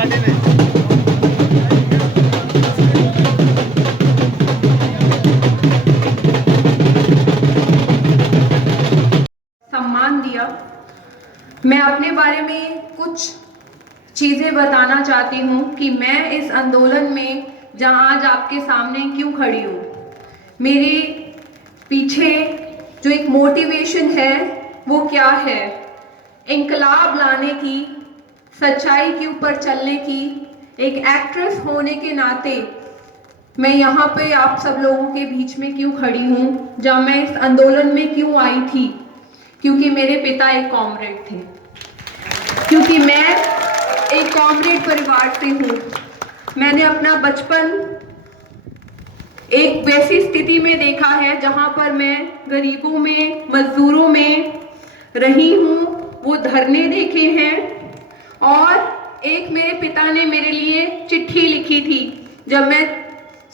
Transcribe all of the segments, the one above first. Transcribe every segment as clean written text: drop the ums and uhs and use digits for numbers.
सम्मान दिया। मैं अपने बारे में कुछ चीज़ें बताना चाहती हूँ कि मैं इस आंदोलन में जहाँ आज आपके सामने क्यों खड़ी हूँ। मेरे पीछे जो एक मोटिवेशन है वो क्या है, इंकलाब लाने की, सच्चाई के ऊपर चलने की। एक एक्ट्रेस होने के नाते मैं यहाँ पे आप सब लोगों के बीच में क्यों खड़ी हूँ, जब मैं इस आंदोलन में क्यों आई थी, क्योंकि मेरे पिता एक कॉमरेड थे, क्योंकि मैं एक कॉमरेड परिवार से हूँ। मैंने अपना बचपन एक वैसी स्थिति में देखा है जहाँ पर मैं गरीबों में, मजदूरों में रही हूँ, वो धरने देखे हैं। और एक मेरे पिता ने मेरे लिए चिट्ठी लिखी थी जब मैं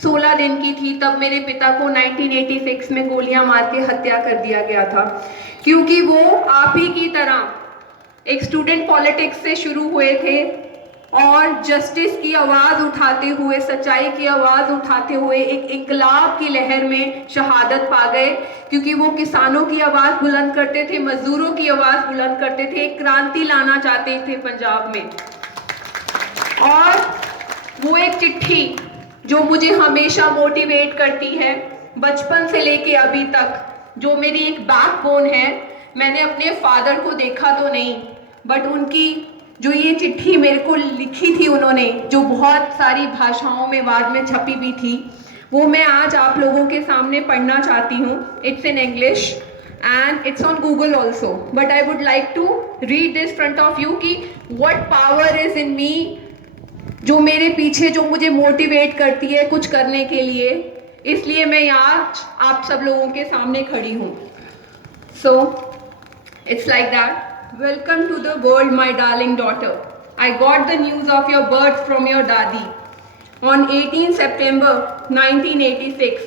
16 दिन की थी, तब मेरे पिता को 1986 में गोलियां मार के हत्या कर दिया गया था, क्योंकि वो आप ही की तरह एक स्टूडेंट पॉलिटिक्स से शुरू हुए थे और जस्टिस की आवाज़ उठाते हुए, सच्चाई की आवाज़ उठाते हुए एक इंकलाब की लहर में शहादत पा गए, क्योंकि वो किसानों की आवाज़ बुलंद करते थे, मजदूरों की आवाज़ बुलंद करते थे, एक क्रांति लाना चाहते थे पंजाब में। और वो एक चिट्ठी जो मुझे हमेशा मोटिवेट करती है, बचपन से लेके अभी तक, जो मेरी एक बैकबोन है। मैंने अपने फादर को देखा तो नहीं, बट उनकी जो ये चिट्ठी मेरे को लिखी थी उन्होंने, जो बहुत सारी भाषाओं में बाद में छपी भी थी, वो मैं आज आप लोगों के सामने पढ़ना चाहती हूँ। It's in English and it's on Google also, but I would like to read this front of you कि what power is in me, जो मेरे पीछे, जो मुझे मोटिवेट करती है कुछ करने के लिए, इसलिए मैं यहाँ आप सब लोगों के सामने खड़ी हूँ। So it's like that. Welcome to the world, my darling daughter. I got the news of your birth from your daddy on 18 September 1986.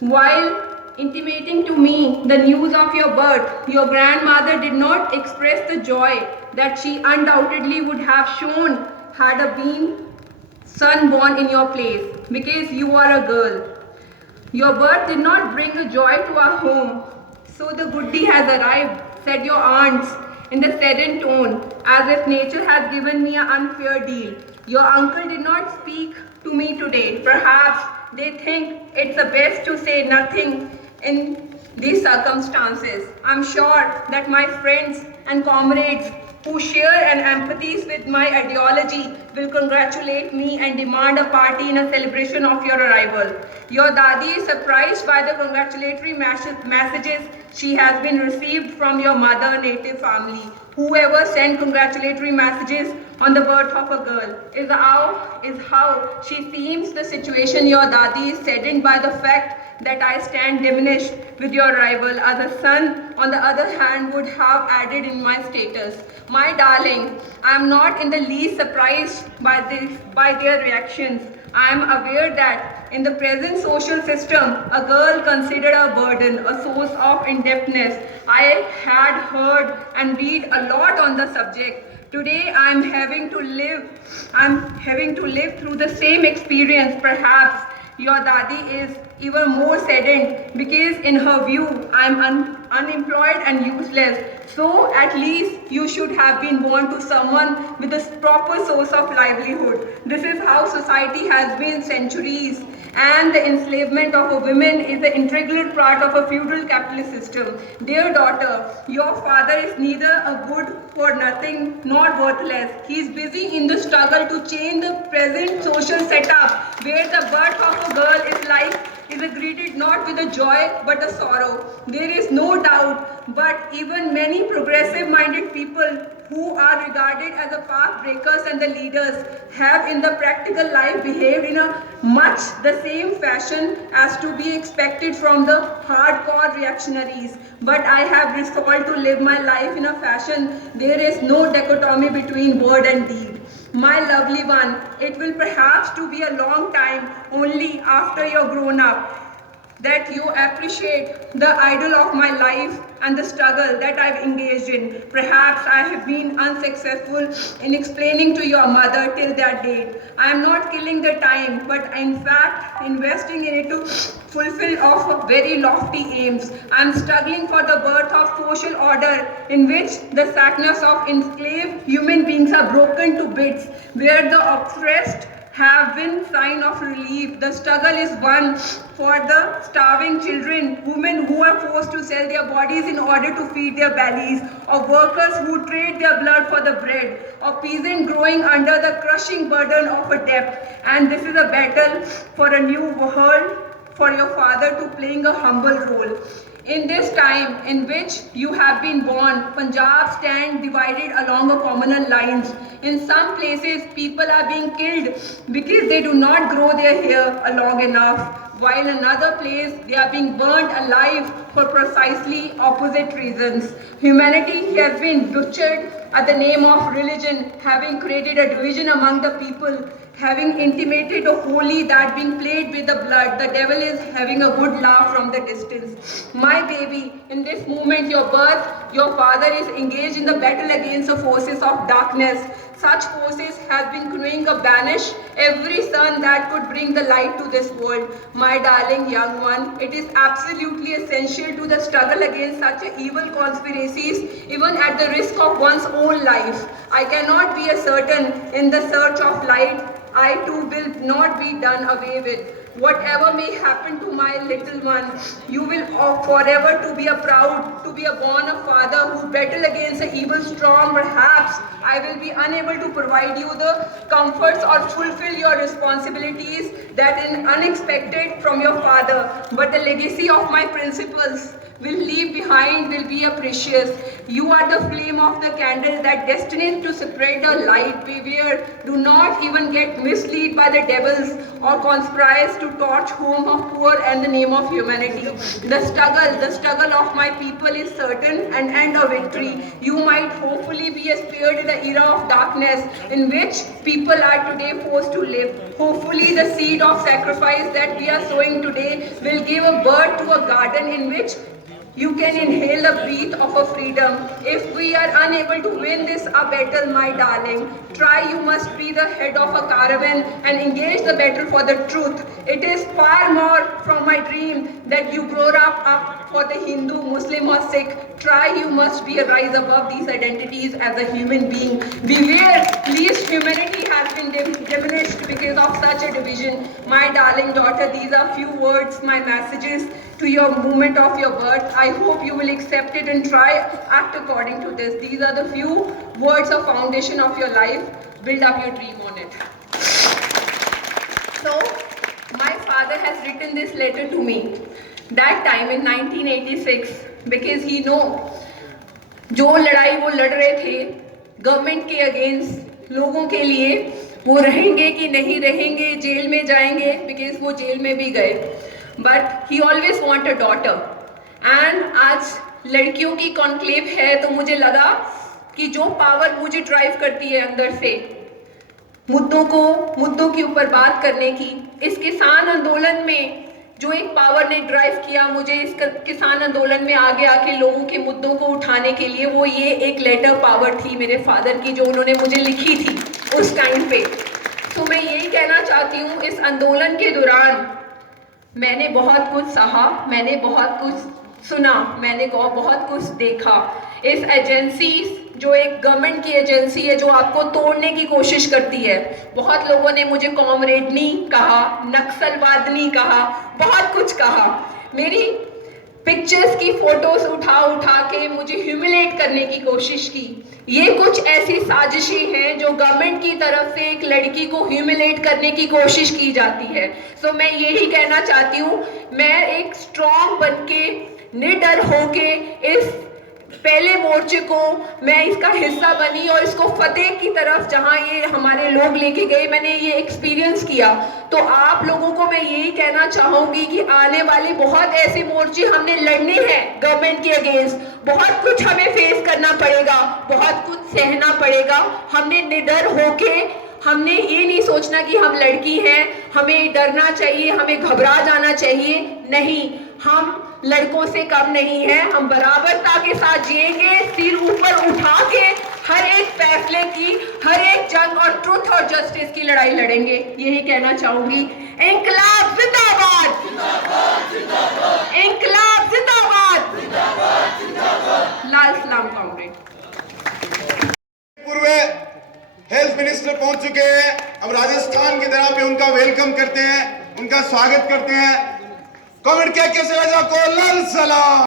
While intimating to me the news of your birth, your grandmother did not express the joy that she undoubtedly would have shown had a been son born in your place, because you are a girl. Your birth did not bring a joy to our home. So the goodie has arrived, said your aunts in the saddened tone, as if nature had given me an unfair deal. Your uncle did not speak to me today. Perhaps they think it's the best to say nothing in these circumstances. I'm sure that my friends and comrades who share and empathies with my ideology will congratulate me and demand a party in a celebration of your arrival. Your Dadi is surprised by the congratulatory messages she has been received from your mother native family. Whoever sent congratulatory messages on the birth of a girl is how she seems the situation. Your Dadi is saddened by the fact that I stand diminished with your arrival, as a son, on the other hand, would have added in my status. My darling, I am not in the least surprised by their reactions. I am aware that in the present social system, a girl considered a burden, a source of indebtedness. I had heard and read a lot on the subject. Today I am having to live through the same experience. Perhaps your Dadi is even more saddened, because in her view I am unemployed and useless. So at least you should have been born to someone with a proper source of livelihood. This is how society has been centuries, and the enslavement of a woman is an integral part of a feudal capitalist system. Dear daughter, your father is neither a good for nothing nor worthless. He is busy in the struggle to change the present social setup, where the birth of a girl is greeted not with a joy but a sorrow. There is no doubt, but even many progressive-minded people who are regarded as the path breakers and the leaders have in the practical life behaved in a much the same fashion as to be expected from the hardcore reactionaries. But I have resolved to live my life in a fashion there is no dichotomy between word and deed. My lovely one, it will perhaps to be a long time only after you're grown up. that you appreciate the idol of my life and the struggle that I've engaged in. Perhaps I have been unsuccessful in explaining to your mother till that date. I am not killing the time, but in fact investing in it to fulfill of very lofty aims. I am struggling for the birth of social order in which the sadness of enslaved human beings are broken to bits, where the oppressed have been sign of relief. The struggle is one for the starving children, women who are forced to sell their bodies in order to feed their bellies, or workers who trade their blood for the bread, or peasant growing under the crushing burden of a debt. And this is a battle for a new world, for your father to playing a humble role. In this time in which you have been born, Punjab stands divided along a communal lines. In some places, people are being killed because they do not grow their hair long enough, while in another place, they are being burned alive for precisely opposite reasons. Humanity has been butchered at the name of religion, having created a division among the people, having intimated a holy that being played with the blood. The devil is having a good laugh from the distance. My baby, in this moment, your birth, your father is engaged in the battle against the forces of darkness. Such forces have been growing to banish every sun that could bring the light to this world. My darling young one, it is absolutely essential to the struggle against such evil conspiracies, even at the risk of one's own life. I cannot be certain in the search of light. I too will not be done away with. Whatever may happen to my little one, you will forever to be proud to be born a father who battle against the evil storm. Perhaps I will be unable to provide you the comforts or fulfill your responsibilities that is unexpected from your father, but the legacy of my principles will leave behind will be precious. You are the flame of the candle that destined to spread the light. Beware, do not even get misled by the devils or conspires to torch home of poor and the name of humanity. The struggle of my people is certain and end of victory. You might hopefully be spared in the era of darkness in which people are today forced to live. Hopefully the seed of sacrifice that we are sowing today will give a birth to a garden in which you can inhale the breath of a freedom. If we are unable to win this battle, my darling, try. You must be the head of a caravan and engage the battle for the truth. It is far more from my dream that you grow up for the Hindu, Muslim or Sikh. Try. You must be a rise above these identities as a human being. Beware, least humanity has been diminished because of such a division. My darling daughter, these are few words, my messages to your moment of your birth. I hope you will accept it and try act according to this. These are the few words of foundation of your life. Build up your dream on it. So, my father has written this letter to me that time in 1986 because he know जो लड़ाई वो लड़ रहे थे government के against लोगों के लिए, वो रहेंगे कि नहीं रहेंगे, जेल में जाएंगे, बिकॉज वो जेल में भी गए, but he always want a daughter. And आज लड़कियों की कॉन्क्लेव है, तो मुझे लगा कि जो पावर मुझे ड्राइव करती है अंदर से मुद्दों के ऊपर बात करने की, इस किसान आंदोलन में जो एक पावर ने ड्राइव किया मुझे इस किसान आंदोलन में आगे आके लोगों के मुद्दों को उठाने के लिए, वो ये एक लेटर पावर थी मेरे फादर की जो उन्होंने मुझे लिखी थी उस टाइम पे. तो मैं यही कहना चाहती हूँ, इस आंदोलन के दौरान मैंने बहुत कुछ सहा, मैंने बहुत कुछ सुना, मैंने बहुत कुछ देखा. इस एजेंसी जो एक गवर्नमेंट की एजेंसी है जो आपको तोड़ने की कोशिश करती है, बहुत लोगों ने मुझे कॉमरेडनी कहा, नक्सलवादनी कहा, बहुत कुछ कहा. मेरी पिक्चर्स की फोटोज उठा के मुझे ह्यूमिलेट करने की कोशिश की. ये कुछ ऐसी साजिशें हैं जो गवर्नमेंट की तरफ से एक लड़की को ह्यूमिलेट करने की कोशिश की जाती है. सो मैं यही कहना चाहती हूँ, मैं एक स्ट्रॉन्ग बनके निडर होके इस पहले मोर्चे को मैं इसका हिस्सा बनी और इसको फतेह की तरफ जहां ये हमारे लोग लेके गए, मैंने ये एक्सपीरियंस किया. तो आप लोगों को मैं यही कहना चाहूंगी कि आने वाले बहुत ऐसे मोर्चे हमने लड़ने हैं गवर्नमेंट के अगेंस्ट. बहुत कुछ हमें फेस करना पड़ेगा, बहुत कुछ सहना पड़ेगा. हमने निडर होके हमने ये नहीं सोचना कि हम लड़की हैं, हमें डरना चाहिए, हमें घबरा जाना चाहिए। नहीं, हम लड़कों से कम नहीं है, हम बराबरता के साथ जिएंगे, सिर ऊपर उठा के हर एक फैसले की, हर एक जंग और ट्रुथ और जस्टिस की लड़ाई लड़ेंगे। यही कहना चाहूंगी। इंकलाब जिंदाबाद, इंकलाब जिंदाबाद, लाल सलाम कॉमरेड। पूर्व हेल्थ मिनिस्टर पहुंच चुके हैं। अब राजस्थान की तरह पे उनका वेलकम करते हैं, उनका स्वागत करते हैं। कॉमरेड के शैलजा को लाल सलाम।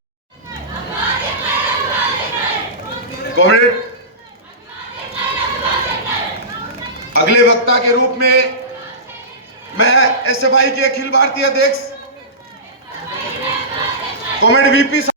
कॉमरेड, अगले वक्ता के रूप में मैं एसएफआई के अखिल भारतीय अध्यक्ष कॉमरेड वीपी